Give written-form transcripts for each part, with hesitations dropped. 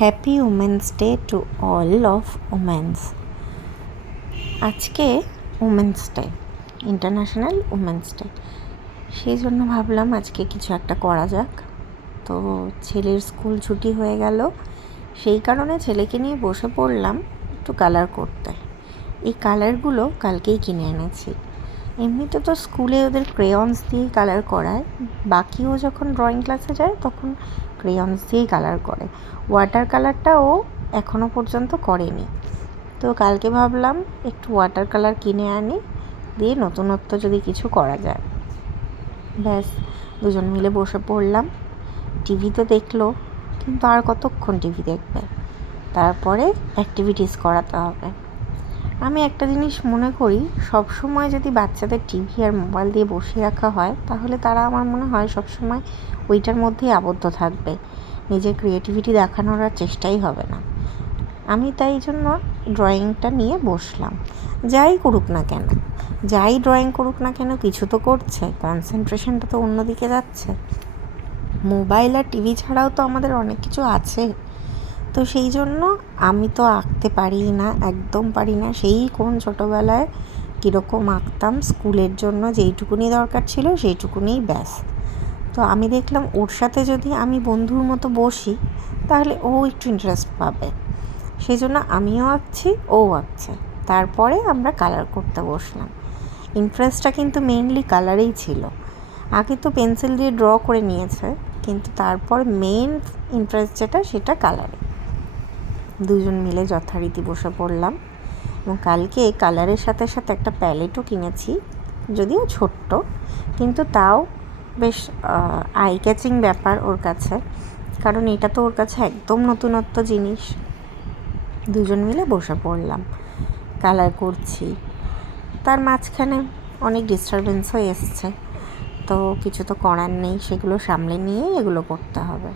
Happy women's day to all of women's. আজকে women's day, international women's day. সেই জন্য ভাবলাম আজকে কিছু একটা করা যাক। তো ছেলের স্কুল ছুটি হয়ে গেল, সেই কারণে ছেলেকে নিয়ে বসে পড়লাম একটু কালার করতে। এই কালারগুলো কালকেই কিনে এনেছি। এমনিতে তো স্কুলে ওদের ক্রেয়ন্স দিয়ে কালার করায়, বাকিও যখন ড্রয়িং ক্লাসে যায় তখন ক্রেয়ন্স দিয়েই কালার করে। ওয়াটার কালারটা ও এখনও পর্যন্ত করেনি। তো কালকে ভাবলাম একটু ওয়াটার কালার কিনে আনি, দিয়ে নতুনত্ব যদি কিছু করা যায়। ব্যাস, দুজন মিলে বসে পড়লাম। টিভি তো দেখলো, কিন্তু আর কতক্ষণ টিভি দেখবে? তারপরে অ্যাক্টিভিটিস করাতে হবে। আমি একটা জিনিস মনে করি, সবসময় যদি বাচ্চাদের টিভি আর মোবাইল দিয়ে বসিয়ে রাখা হয়, তাহলে তারা, আমার মনে হয়, সবসময় ওইটার মধ্যেই আবদ্ধ থাকবে, নিজের ক্রিয়েটিভিটি দেখানোর আর চেষ্টাই হবে না। আমি তাই জন্য ড্রয়িংটা নিয়ে বসলাম। যাই করুক না কেন, যাই ড্রয়িং করুক না কেন, কিছু তো করছে, কনসেন্ট্রেশনটা তো অন্যদিকে যাচ্ছে। মোবাইল আর টিভি ছাড়াও তো আমাদের অনেক কিছু আছে। তো সেই জন্য আমি তো আঁকতে পারি না, একদম পারি না। সেই কোন ছোটোবেলায় কীরকম আঁকতাম, স্কুলের জন্য যেইটুকুনি দরকার ছিল সেইটুকুনিই ব্যাস। তো আমি দেখলাম ওর সাথে যদি আমি বন্ধুর মতো বসি, তাহলে ও একটু ইন্টারেস্ট পাবে। সেই জন্য আমিও আঁকছি, ও আঁকছে। তারপরে আমরা কালার করতে বসলাম। ইন্টারেস্টটা কিন্তু মেইনলি কালারেই ছিল। আগে তো পেন্সিল দিয়ে ড্র করে নিয়েছে, কিন্তু তারপর মেইন ইন্টারেস্ট যেটা, সেটা কালারে। দুজন মিলে যথারীতি বসে পড়লাম। এবং কালকে কালারের সাথে সাথে একটা প্যালেটও কিনেছি, যদিও ছোট্ট, কিন্তু তাও বেশ আই ক্যাচিং ব্যাপার ওর কাছে, কারণ এটা তো ওর কাছে একদম নতুনত্ব জিনিস। দুজন মিলে বসে পড়লাম, কালার করছি। তার মাঝখানে অনেক ডিস্টারবেন্সও এসছে, তো কিছু তো করার নেই, সেগুলো সামলে নিয়েই এগুলো করতে হবে।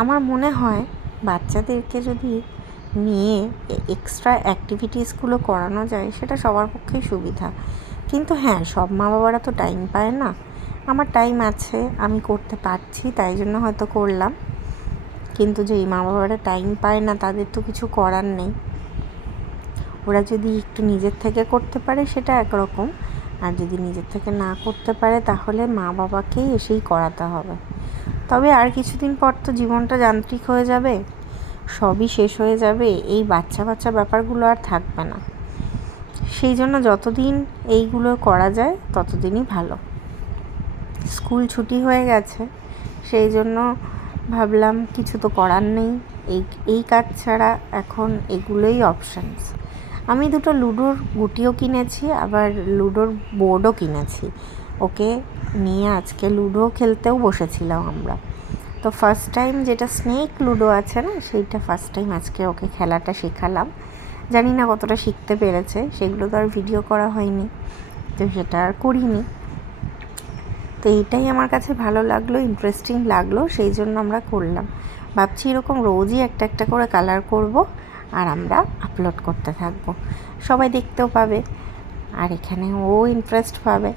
আমার মনে হয় বাচ্চাদেরকে যদি নিয়ে এক্সট্রা অ্যাক্টিভিটিসগুলো করানো যায়, সেটা সবার পক্ষেই সুবিধা। কিন্তু হ্যাঁ, সব মা বাবারা তো টাইম পায় না। আমার টাইম আছে, আমি করতে পারছি, তাই জন্য হয়তো করলাম। কিন্তু যেই মা বাবারা টাইম পায় না, তাদের তো কিছু করার নেই। ওরা যদি একটু নিজের থেকে করতে পারে সেটা একরকম, আর যদি নিজের থেকে না করতে পারে, তাহলে মা বাবাকেই এসেই করাতে হবে। তবে আর কিছুদিন পর তো জীবনটা যান্ত্রিক হয়ে যাবে, সবই শেষ হয়ে যাবে, এই বাচ্চা বাচ্চা ব্যাপারগুলো আর থাকবে না। সেই জন্য যতদিন এইগুলো করা যায় ততদিনই ভালো। স্কুল ছুটি হয়ে গেছে, সেই জন্য ভাবলাম কিছু তো করার নেই, এই কাজ ছাড়া এখন এগুলোই অপশানস। আমি দুটো লুডোর গুটিও কিনেছি, আবার লুডোর বোর্ডও কিনেছি। ওকে নিয়ে আজকে লুডো খেলতেও বসেছিলাম আমরা। তো ফার্স্ট টাইম যেটা স্নেক লুডো আছে না, সেইটা ফার্স্ট টাইম আজকে ওকে খেলাটা শেখালাম। জানি না কতটা শিখতে পেরেছে, সেগুলো তো আর ভিডিও করা হয়নি, তো সেটা আর করিনি। তো এইটাই আমার কাছে ভালো লাগলো, ইন্টারেস্টিং লাগলো, সেই জন্য আমরা করলাম। ভাবছি এরকম রোজই একটা একটা করে কালার করব, আর আমরা আপলোড করতে থাকবো। সবাই দেখতেও পাবে, আর এখানে ও ইন্টারেস্ট পাবে।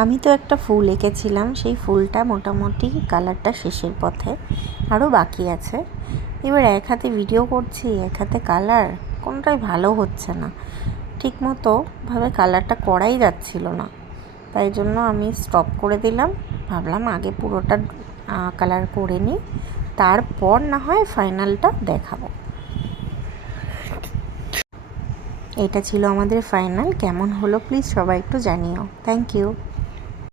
আমি তো একটা ফুল এঁকেছিলাম, সেই ফুলটা মোটামুটি কালারটা শেষের পথে, আরও বাকি আছে। এবার এক হাতে ভিডিও করছি, এক হাতে কালার, কোনটাই ভালো হচ্ছে না, ঠিকমতো ভাবে কালারটা করাই যাচ্ছিল না। তাই জন্য আমি স্টপ করে দিলাম, ভাবলাম আগে পুরোটা কালার করে নিই, তারপর না হয় ফাইনালটা দেখাবো। এটা ছিল আমাদের ফাইনাল। কেমন হলো প্লিজ সবাই একটু জানিও। Thank you.